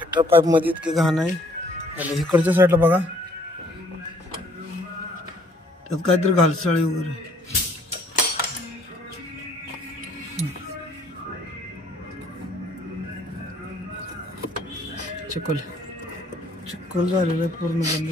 हेटर पाईप मध्ये इतकी घाण आहे. आणि इकडच्या साईडला बघा त्यात काहीतरी घालसाळी वगैरे. चिखल झालेलं आहे पूर्ण बंद.